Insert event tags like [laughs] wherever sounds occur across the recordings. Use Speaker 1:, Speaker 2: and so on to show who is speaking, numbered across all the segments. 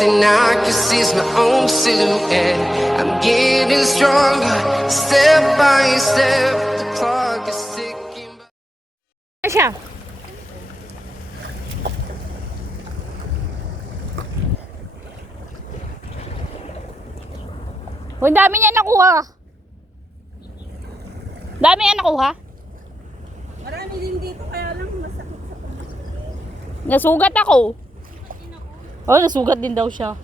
Speaker 1: thing I can see is my own silhouette. I'm getting stronger, step by step. The clock is ticking.
Speaker 2: Ano siya? Uy, dami niya nakuha. Dami niya nakuha.
Speaker 3: Marami din dito, kaya lang masakit sa pag
Speaker 2: Nasugat ako. Oh, nasugat din daw siya.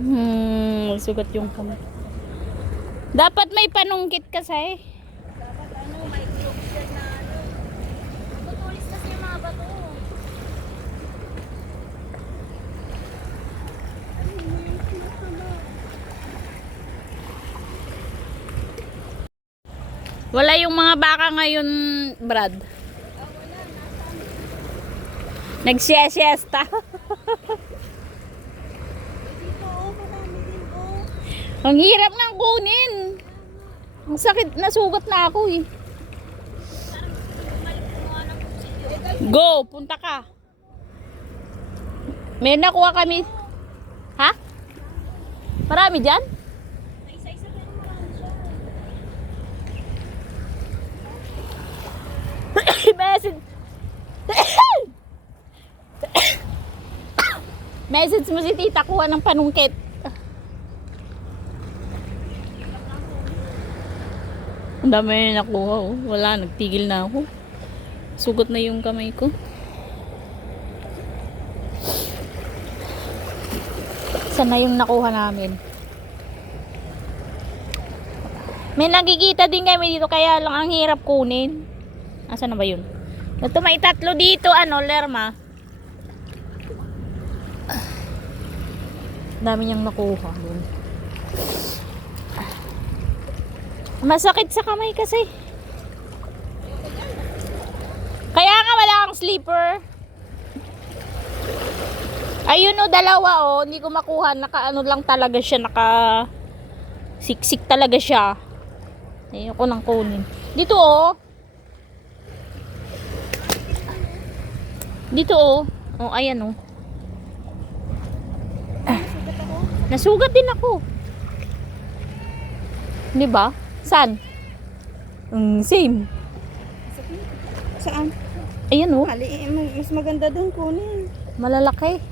Speaker 2: Hmm, nasugat yung kamay. Dapat may panungkit kasi.
Speaker 3: Dapat ano, may gloves yan na ano. Tutulis kasi yung mga bato.
Speaker 2: Wala yung mga baka ngayon, Brad. Nagsiesta. Ang hirap nang kunin. Ang sakit, nasugat na ako eh. Go, punta ka. May nakuha kami. Ha? Marami dyan? [coughs] Message. Message mo si tita, kuha ng panungkit. Ang dami na nakuha oh. Wala, nagtigil na ako. Sugot na yung kamay ko. Sana yung nakuha namin. May nakikita din kami dito kaya lang ang hirap kunin. Asa na ba yun? Ito may tatlo dito, ano, Lerma. Dami niyang nakuha dun. Masakit sa kamay kasi. Kaya nga wala kang sleeper. Ayun o, dalawa o. Hindi ko makuha. Naka ano lang talaga siya. Naka siksik talaga siya. Ayoko nang kunin. Dito o. Dito oh. Oh, ayan oh. Nasugat din ako. 'Di ba? Saan? Mm, same.
Speaker 3: Saan?
Speaker 2: Ayan oh.
Speaker 3: Mali, mas maganda doon kunin.
Speaker 2: Malalaki.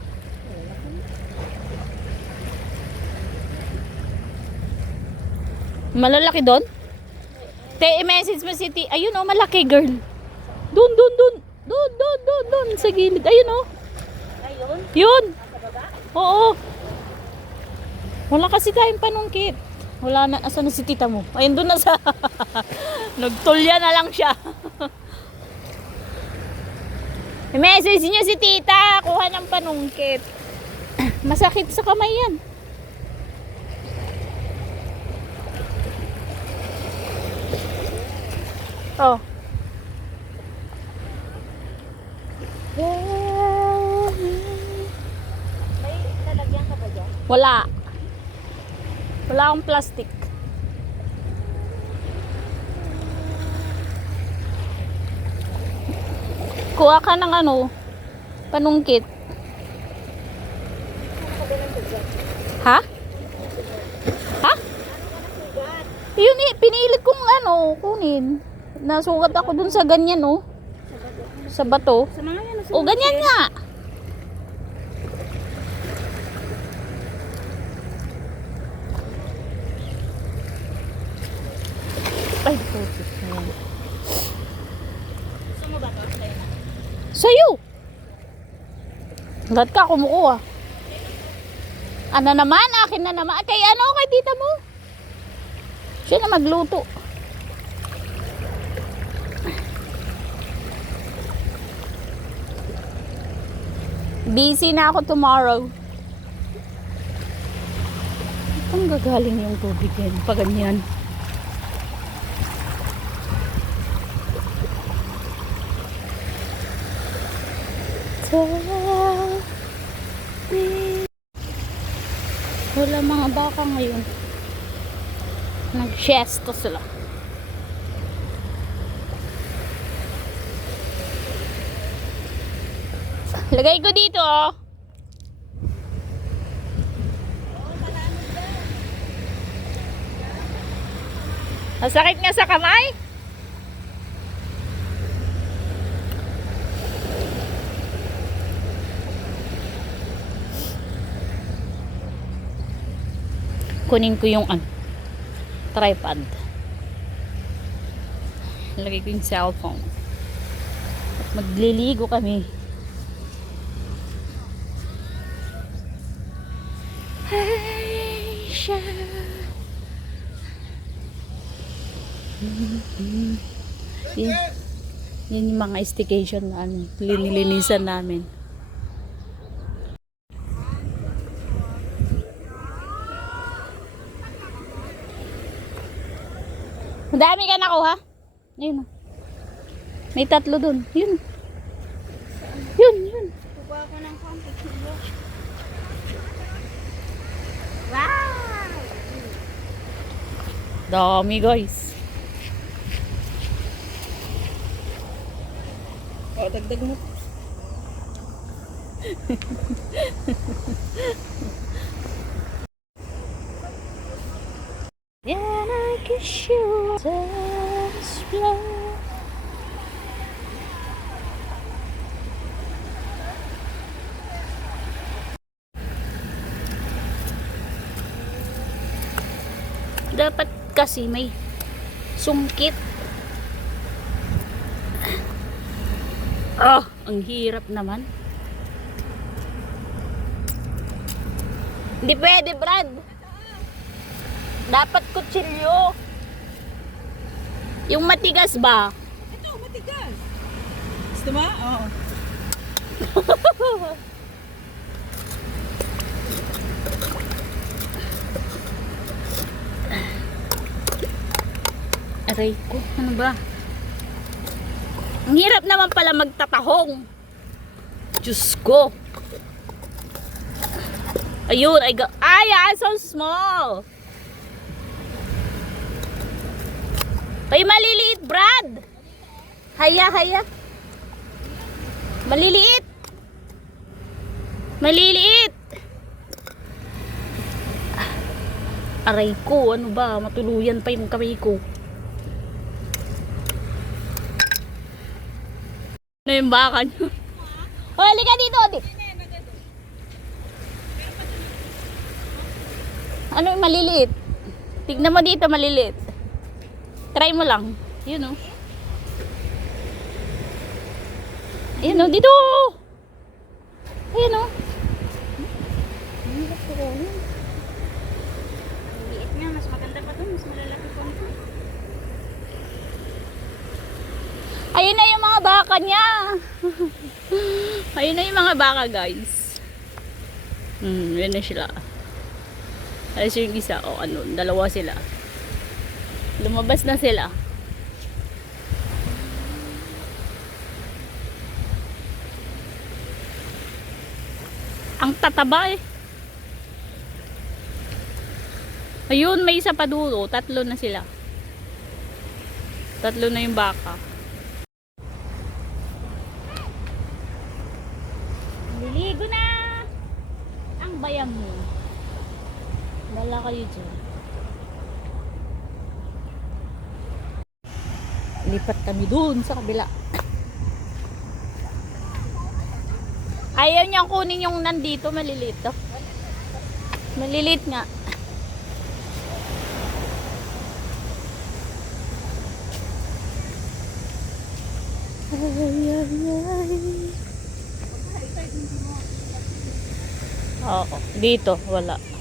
Speaker 2: Malalaki doon? Te, i-message mo si T. Ayun oh, malaki girl. Doon, doon, doon. Doon, doon, doon, doon. Sa gilid. Ayun oh.
Speaker 3: Ayun,
Speaker 2: Yun.
Speaker 3: sa baba.
Speaker 2: Oo. Wala kasi tayong panungkit. Wala na. Asa na si tita mo? Ayun doon na sa... [laughs] Nagtulya na lang siya. [laughs] I-message niyo si tita. Kuha ng panungkit. [clears throat] Masakit sa kamay yan. Oh. Wala. Wala akong plastic. Kuha ka ng ano, panungkit. Ha? Ha? Yun eh, pinilit kong ano, kunin. Nasugat ako dun sa ganyan oh. Sa bato.
Speaker 3: Sa mga yan,
Speaker 2: O ganyan nga. Putik na yan.
Speaker 3: Gusto mo ba ito? Tayo na.
Speaker 2: Sa'yo! Lahat ka kumukuha. Ano naman? Akin na naman. Kay ano? Kay tita mo? Siya na magluto. Busy na ako tomorrow. Saan gagaling yung tubig yan? Pa for me. Wala mga baka ngayon. Nag-gesto sila. Lagay ko dito oh. Ang sakit nga sa kamay? Kunin ko yung ano, tripod. Lagay ko yung cellphone. At magliligo kami. Hey, siya. Yan, yan yung mga staycation na ano, linilinisan namin. Dami ka nakuha. Ayun. oh. May tatlo dun. Yun. Yun, yun.
Speaker 3: Kukuha ko ng konti kilo. Wow!
Speaker 2: Dami guys.
Speaker 3: O, dagdag mo. [laughs]
Speaker 2: I kiss you just blow. Dapat kasi may sungkit. Oh, ang hirap naman. Hindi pwede, Brad. Dapat kutsilyo. Yung matigas ba?
Speaker 3: Ito, matigas. Gusto mo? Oo. [laughs]
Speaker 2: Aray ko, ano ba? Ang hirap naman pala magtatahong. Diyos ko. Ayun, I got, ay, ah, so small. Ay, maliliit, Brad. Haya, haya. Maliliit. Maliliit. Aray ko, ano ba? Matuluyan pa yung kamay ko. Ano yung baka nyo? [laughs] O, halika dito, Odit. Ano yung maliliit? Tignan mo dito, maliliit. Try mo lang. Yun o. Ayun o, dito! Ayun o.
Speaker 3: Liit nga, mas maganda pa to. Mas malalaki pa ito.
Speaker 2: Na yung mga baka niya. [laughs] Ayun na yung mga baka, guys. Hmm, yun na sila. Ayos yung isa. O ano, dalawa sila. Lumabas na sila. Ang tataba eh. Ayun, may isa pa dulo. Tatlo na sila. Tatlo na yung baka. Liligo na! Ang bayam mo. Wala kayo dyan. Lipat kami dun sa kabila. Ayaw niyang kunin yung nandito, maliliit to. Maliliit nga. Ay, ay, ay. Oo, dito, wala.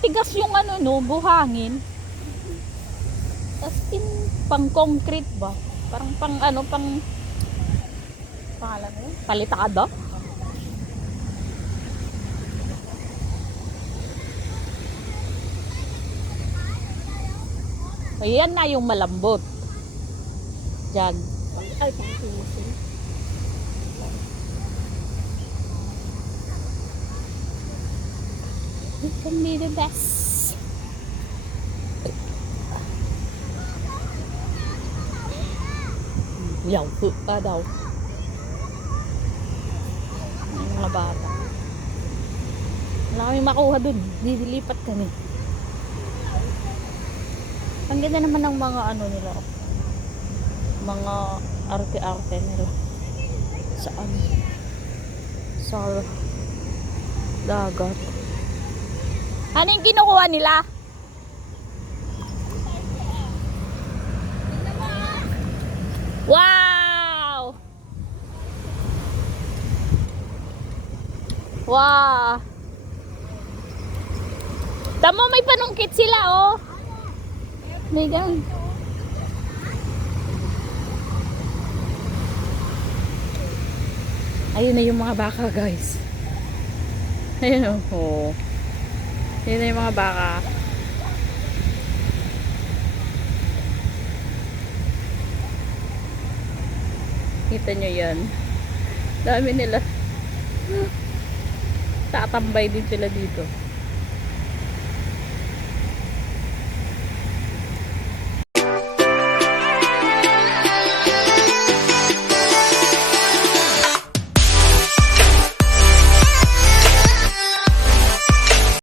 Speaker 2: Matigas yung ano, no, buhangin. As in, pang concrete ba? Parang pang ano, pang pangalan mo yun? Palitada? Ayan na yung malambot. Diyan.
Speaker 3: Ay, pang
Speaker 2: We can be the best. Yaw pa daw. Yung mga bata. Wala kami makuha dun. Didilipat kami. Ang ganda naman ng mga ano nila. Mga arte-arte nila. Saan? Sa dagat. Ano yung kinukuha nila? Wow! Wow! Tamo may panungkit sila oh. May gan. Ayun na yung mga baka guys. Ayun oh. Ayun na yung mga baka. Kita nyo yan. Dami nila. Tatambay din sila dito.